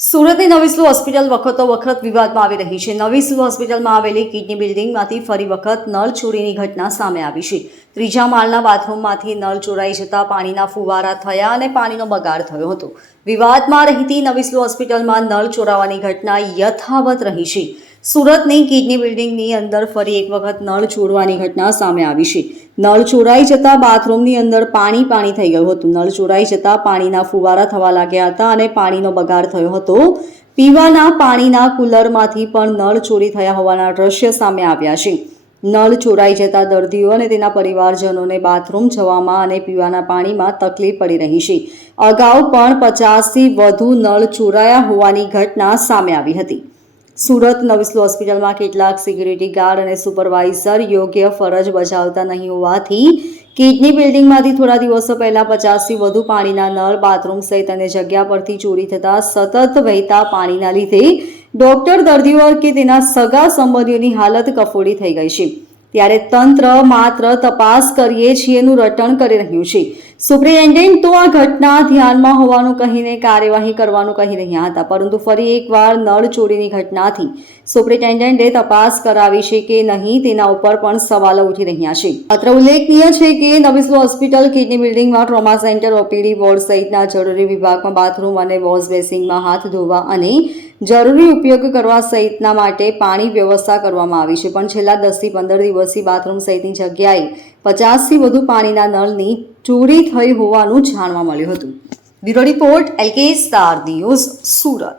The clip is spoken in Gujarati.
સુરતની નવી સિવિલ હોસ્પિટલ વખતો વખત વિવાદમાં આવી રહી છે. નવી સિવિલ હોસ્પિટલમાં આવેલી કિડની બિલ્ડિંગમાંથી ફરી વખત નળ ચોરીની ઘટના સામે આવી છે. ત્રીજા માળના બાથરૂમમાંથી નળ ચોરાઈ જતા પાણીના ફુવારા થયા અને પાણીનો બગાડ થયો હતો. વિવાદમાં રહેતી નવી સિવિલ હોસ્પિટલમાં નળ ચોરાવાની ઘટના યથાવત રહી છે. સુરતની કિડની બિલ્ડિંગની અંદર ફરી એક વખત નળ ચોરવાની ઘટના સામે આવી છે. નળ ચોરાઈ જતા બાથરૂમની અંદર પાણી થઈ ગયું હતું. નળ ચોરાઈ જતા પાણીના ફુવારા થવા લાગ્યા હતા અને પાણીનો બગાડ થયો હતો. પીવાના પાણીના કુલરમાંથી પણ નળ ચોરી થયા હોવાના દ્રશ્ય સામે આવ્યા છે. નળ ચોરાઈ જતા દર્દીઓ અને તેના પરિવારજનોને બાથરૂમ જવામાં અને પીવાના પાણીમાં તકલીફ પડી રહી છે. અગાઉ પણ 50થી વધુ નળ ચોરાયા હોવાની ઘટના સામે આવી હતી. સુરત નવી સિવિલ હોસ્પિટલમાં કેટલાક સિક્યુરિટી ગાર્ડ અને સુપરવાઇઝર યોગ્ય ફરજ બજાવતા નહીં હોવાથી કિડની બિલ્ડિંગમાંથી થોડા દિવસો પહેલા 50થી વધુ પાણીના નળ બાથરૂમ સહિત અન્ય જગ્યા પરથી ચોરી થતા સતત વહેતા પાણીના લીધે ડોક્ટર, દર્દીઓ કે તેના સગા સંબંધીઓની હાલત કફોડી થઈ ગઈ છે. ત્યારે તંત્ર માત્ર તપાસ કરીએ છીએનું રટણ કરી રહ્યું છે. સુપ્રિન્ટેન્ડન્ટ તો આ ઘટના ધ્યાનમાં હોવાનું કહીને કાર્યવાહી કરવાનું કહી રહ્યા હતા, પરંતુ ફરી એકવાર નળ ચોરીની ઘટનાથી સુપ્રિન્ટેન્ડન્ટે તપાસ કરાવી છે કે નહીં તેના ઉપર પણ સવાલો ઉઠી રહ્યા છે. અત્રે ઉલ્લેખનીય છે કે નવી સિવિલ હોસ્પિટલ કિડની બિલ્ડિંગમાં ટ્રોમા સેન્ટર, ઓપીડી વોર્ડ સહિતના જરૂરી વિભાગમાં બાથરૂમ અને વોશ બેસિનમાં હાથ ધોવા અને જરૂરી ઉપયોગ કરવા સહિતના માટે પાણી વ્યવસ્થા કરવામાં આવી છે. પણ છેલ્લા 10થી 15 દિવસથી બાથરૂમ સહિતની જગ્યાએ 50થી વધુ પાણીના નળની ચોરી થઈ હોવાનું જાણવા મળ્યું હતું. Bureau report, LK star news, Surat.